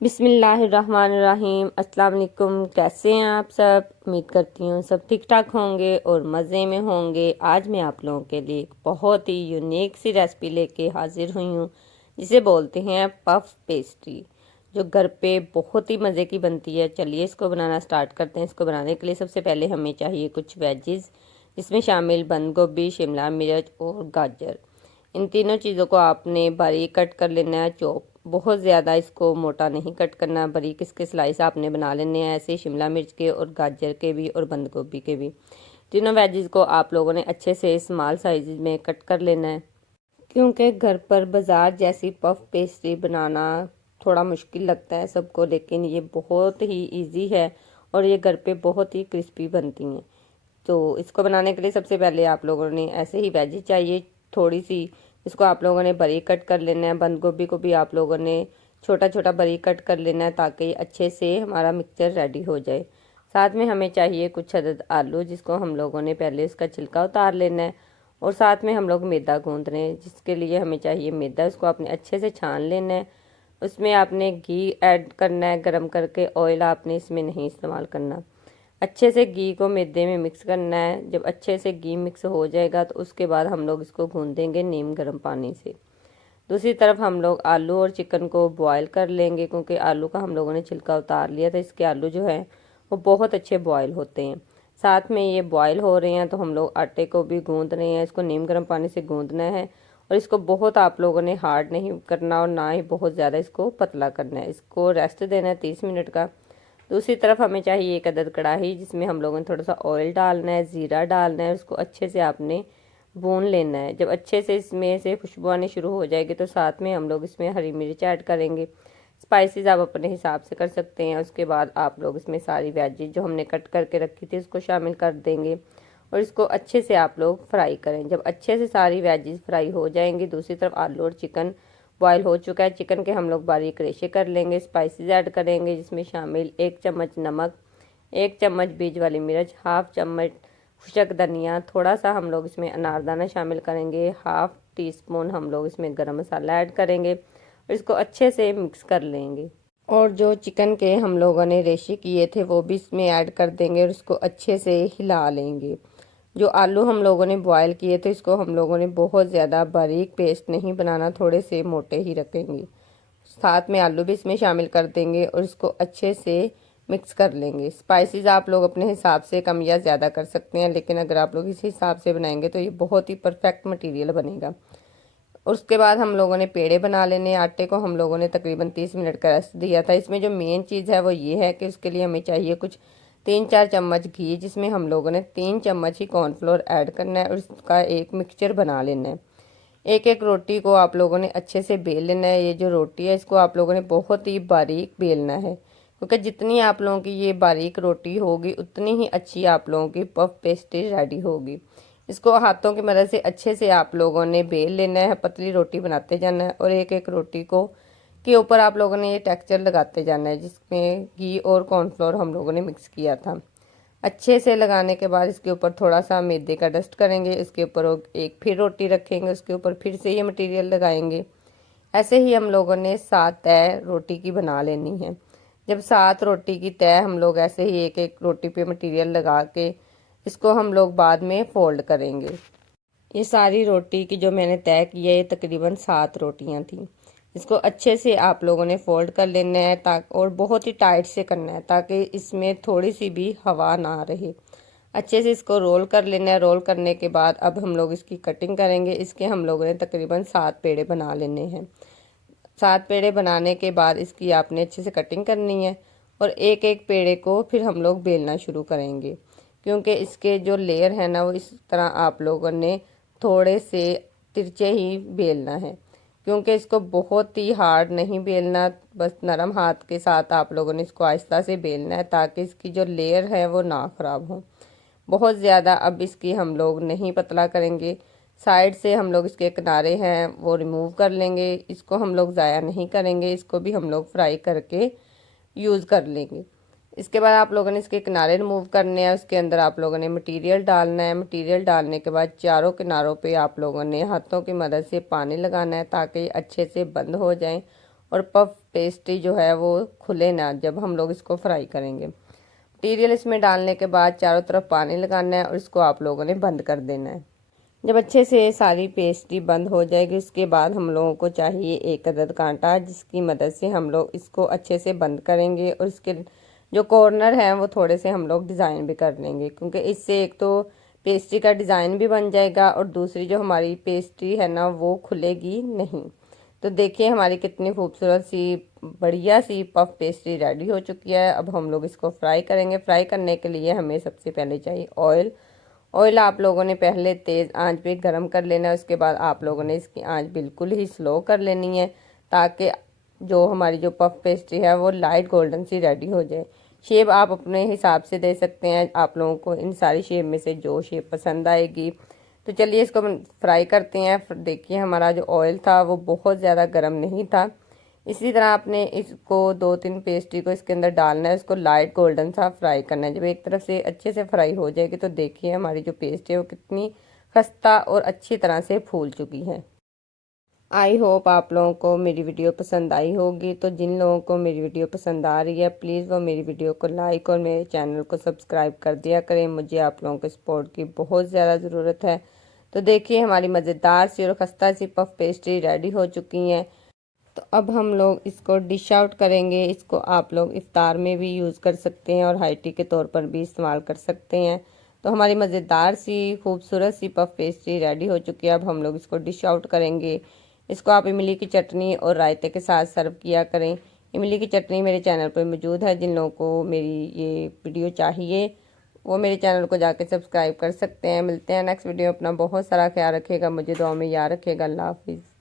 बिस्मिल्लाहिर्रहमानिर्रहीम। अस्सलाम वालेकुम। कैसे हैं आप सब? उम्मीद करती हूँ सब ठीक ठाक होंगे और मज़े में होंगे। आज मैं आप लोगों के लिए एक बहुत ही यूनिक सी रेसिपी लेके हाजिर हुई हूँ, जिसे बोलते हैं पफ पेस्ट्री, जो घर पे बहुत ही मज़े की बनती है। चलिए इसको बनाना स्टार्ट करते हैं। इसको बनाने के लिए सबसे पहले हमें चाहिए कुछ वेजेस, जिसमें शामिल बंद गोभी, शिमला मिर्च और गाजर। इन तीनों चीज़ों को आपने बारीक कट कर लेना है, चॉप। बहुत ज़्यादा इसको मोटा नहीं कट करना, बारीक इसके स्लाइस आपने बना लेने हैं, ऐसे शिमला मिर्च के और गाजर के भी और बंद गोभी के भी। तीनों वेजेस को आप लोगों ने अच्छे से स्मॉल साइज में कट कर लेना है, क्योंकि घर पर बाज़ार जैसी पफ पेस्ट्री बनाना थोड़ा मुश्किल लगता है सबको, लेकिन ये बहुत ही ईजी है और ये घर पे बहुत ही क्रिस्पी बनती हैं। तो इसको बनाने के लिए सबसे पहले आप लोगों ने ऐसे ही वेजी चाहिए थोड़ी सी, इसको आप लोगों ने बारीक कट कर लेना है। बंद गोभी को भी आप लोगों ने छोटा छोटा बारीक कट कर लेना है, ताकि अच्छे से हमारा मिक्सचर रेडी हो जाए। साथ में हमें चाहिए कुछ अदद आलू, जिसको हम लोगों ने पहले इसका छिलका उतार लेना है। और साथ में हम लोग मैदा गूंद रहे हैं, जिसके लिए हमें चाहिए मैदा। उसको आपने अच्छे से छान लेना है। उसमें आपने घी ऐड करना है गर्म करके, ऑयल आपने इसमें नहीं इस्तेमाल करना। अच्छे से घी को मैदे में मिक्स करना है। जब अच्छे से घी मिक्स हो जाएगा तो उसके बाद हम लोग इसको गूंदेंगे नीम गर्म पानी से। दूसरी तरफ हम लोग आलू और चिकन को बॉयल कर लेंगे, क्योंकि आलू का हम लोगों ने छिलका उतार लिया था। इसके आलू जो है वो बहुत अच्छे बॉयल होते हैं। साथ में ये बॉयल हो रहे हैं तो हम लोग आटे को भी गूंद रहे हैं। इसको नीम गर्म पानी से गूंदना है, और इसको बहुत आप लोगों ने हार्ड नहीं करना और ना ही बहुत ज़्यादा इसको पतला करना है। इसको रेस्ट देना है 30 मिनट का। दूसरी तरफ हमें चाहिए एक अदद कढ़ाई, जिसमें हम लोगों ने थोड़ा सा ऑयल डालना है, ज़ीरा डालना है। उसको अच्छे से आपने भून लेना है। जब अच्छे से इसमें से खुशबू आनी शुरू हो जाएगी तो साथ में हम लोग इसमें हरी मिर्च ऐड करेंगे। स्पाइसेस आप अपने हिसाब से कर सकते हैं। उसके बाद आप लोग इसमें सारी वेजिज जो हमने कट करके रखी थी उसको शामिल कर देंगे, और इसको अच्छे से आप लोग फ्राई करें। जब अच्छे से सारी वेजिज फ्राई हो जाएंगी, दूसरी तरफ आलू और चिकन बॉयल हो चुका है। चिकन के हम लोग बारीक रेशे कर लेंगे। स्पाइसेस ऐड करेंगे, जिसमें शामिल 1 चम्मच नमक, 1 चम्मच बीज वाली मिर्च, हाफ चम्मच खुशक धनिया, थोड़ा सा हम लोग इसमें अनारदाना शामिल करेंगे, हाफ टी स्पून हम लोग इसमें गरम मसाला ऐड करेंगे और इसको अच्छे से मिक्स कर लेंगे। और जो चिकन के हम लोगों ने रेशे किए थे वो भी इसमें ऐड कर देंगे और इसको अच्छे से हिला लेंगे। जो आलू हम लोगों ने बॉयल किए थे, इसको हम लोगों ने बहुत ज़्यादा बारीक पेस्ट नहीं बनाना, थोड़े से मोटे ही रखेंगे। साथ में आलू भी इसमें शामिल कर देंगे और इसको अच्छे से मिक्स कर लेंगे। स्पाइसेस आप लोग अपने हिसाब से कम या ज़्यादा कर सकते हैं, लेकिन अगर आप लोग इसी हिसाब से बनाएंगे तो ये बहुत ही परफेक्ट मटेरियल बनेगा। और उसके बाद हम लोगों ने पेड़े बना लेने। आटे को हम लोगों ने तकरीबन 30 मिनट का रेस्ट दिया था। इसमें जो मेन चीज़ है वो ये है कि उसके लिए हमें चाहिए कुछ 3-4 चम्मच घी, जिसमें हम लोगों ने 3 चम्मच ही कॉर्नफ्लोर ऐड करना है और इसका एक मिक्सचर बना लेना है। एक एक रोटी को आप लोगों ने अच्छे से बेल लेना है। ये जो रोटी है इसको आप लोगों ने बहुत ही बारीक बेलना है, क्योंकि जितनी आप लोगों की ये बारीक रोटी होगी उतनी ही अच्छी आप लोगों की पफ पेस्ट्री रेडी होगी। इसको हाथों की मदद से अच्छे से आप लोगों ने बेल लेना है, पतली रोटी बनाते जाना है और एक एक रोटी को के ऊपर आप लोगों ने ये टेक्सचर लगाते जाना है, जिसमें घी और कॉर्नफ्लोर हम लोगों ने मिक्स किया था। अच्छे से लगाने के बाद इसके ऊपर थोड़ा सा मैदे का डस्ट करेंगे। इसके ऊपर एक फिर रोटी रखेंगे, उसके ऊपर फिर से ये मटेरियल लगाएंगे। ऐसे ही हम लोगों ने 7 तय रोटी की बना लेनी है। जब 7 रोटी की तय हम लोग ऐसे ही एक एक रोटी पे मटेरियल लगा के इसको हम लोग बाद में फोल्ड करेंगे। ये सारी रोटी की जो मैंने तय की है, ये तकरीबन 7 रोटियां थी। इसको अच्छे से आप लोगों ने फोल्ड कर लेना है, ताकि और बहुत ही टाइट से करना है, ताकि इसमें थोड़ी सी भी हवा ना रहे। अच्छे से इसको रोल कर लेना है। रोल करने के बाद अब हम लोग इसकी कटिंग करेंगे। इसके हम लोगों ने तकरीबन 7 पेड़े बना लेने हैं। 7 पेड़े बनाने के बाद इसकी आपने अच्छे से कटिंग करनी है और एक एक पेड़े को फिर हम लोग बेलना शुरू करेंगे, क्योंकि इसके जो लेयर है ना वो इस तरह आप लोगों ने थोड़े से तिरछे ही बेलना है, क्योंकि इसको बहुत ही हार्ड नहीं बेलना, बस नरम हाथ के साथ आप लोगों ने इसको आहिस्ता से बेलना है, ताकि इसकी जो लेयर है वो ना ख़राब हो। बहुत ज़्यादा अब इसकी हम लोग नहीं पतला करेंगे। साइड से हम लोग इसके किनारे हैं वो रिमूव कर लेंगे। इसको हम लोग ज़ाया नहीं करेंगे, इसको भी हम लोग फ्राई करके यूज़ कर लेंगे। इसके बाद आप लोगों ने इसके किनारे रिमूव करने हैं। उसके अंदर आप लोगों ने मटेरियल डालना है। मटेरियल डालने के बाद चारों किनारों पे आप लोगों ने हाथों की मदद से पानी लगाना है, ताकि अच्छे से बंद हो जाएं और पफ पेस्ट्री जो है वो खुले ना जब हम लोग इसको फ्राई करेंगे। मटीरियल इसमें डालने के बाद चारों तरफ पानी लगाना है और इसको आप लोगों ने बंद कर देना है। जब अच्छे से सारी पेस्ट्री बंद हो जाएगी उसके बाद हम लोगों को चाहिए एक अदद कांटा, जिसकी मदद से हम लोग इसको अच्छे से बंद करेंगे और इसके जो कॉर्नर हैं वो थोड़े से हम लोग डिज़ाइन भी कर लेंगे, क्योंकि इससे एक तो पेस्ट्री का डिज़ाइन भी बन जाएगा और दूसरी जो हमारी पेस्ट्री है ना वो खुलेगी नहीं। तो देखिए हमारी कितनी खूबसूरत सी बढ़िया सी पफ पेस्ट्री रेडी हो चुकी है। अब हम लोग इसको फ्राई करेंगे। फ्राई करने के लिए हमें सबसे पहले चाहिए ऑयल। ऑयल आप लोगों ने पहले तेज़ आंच पे गरम कर लेना है, उसके बाद आप लोगों ने इसकी आंच बिल्कुल ही स्लो कर लेनी है, ताकि जो हमारी जो पफ पेस्ट्री है वो लाइट गोल्डन सी रेडी हो जाए। शेप आप अपने हिसाब से दे सकते हैं, आप लोगों को इन सारी शेप में से जो शेप पसंद आएगी। तो चलिए इसको फ्राई करते हैं। देखिए हमारा जो ऑयल था वो बहुत ज़्यादा गर्म नहीं था। इसी तरह आपने इसको 2-3 पेस्ट्री को इसके अंदर डालना है, इसको लाइट गोल्डन सा फ्राई करना है। जब एक तरफ से अच्छे से फ्राई हो जाएगी तो देखिए हमारी जो पेस्ट है वो कितनी खस्ता और अच्छी तरह से फूल चुकी है। आई होप आप लोगों को मेरी वीडियो पसंद आई होगी। तो जिन लोगों को मेरी वीडियो पसंद आ रही है प्लीज़ वो मेरी वीडियो को लाइक और मेरे चैनल को सब्सक्राइब कर दिया करें। मुझे आप लोगों के सपोर्ट की बहुत ज़्यादा ज़रूरत है। तो देखिए हमारी मज़ेदार सी और खस्ता सी पफ पेस्ट्री रेडी हो चुकी हैं। तो अब हम लोग इसको डिश आउट करेंगे। इसको आप लोग इफ्तार में भी यूज़ कर सकते हैं और हाई टी के तौर पर भी इस्तेमाल कर सकते हैं। तो हमारी मज़ेदार सी खूबसूरत सी पफ पेस्ट्री रेडी हो चुकी है। अब हम लोग इसको डिश आउट करेंगे। इसको आप इमली की चटनी और रायते के साथ सर्व किया करें। इमली की चटनी मेरे चैनल पर मौजूद है। जिन लोगों को मेरी ये वीडियो चाहिए वो मेरे चैनल को जाके सब्सक्राइब कर सकते हैं। मिलते हैं नेक्स्ट वीडियो। अपना बहुत सारा ख्याल रखिएगा, मुझे दुआ में याद रखिएगा। अल्लाह हाफिज़।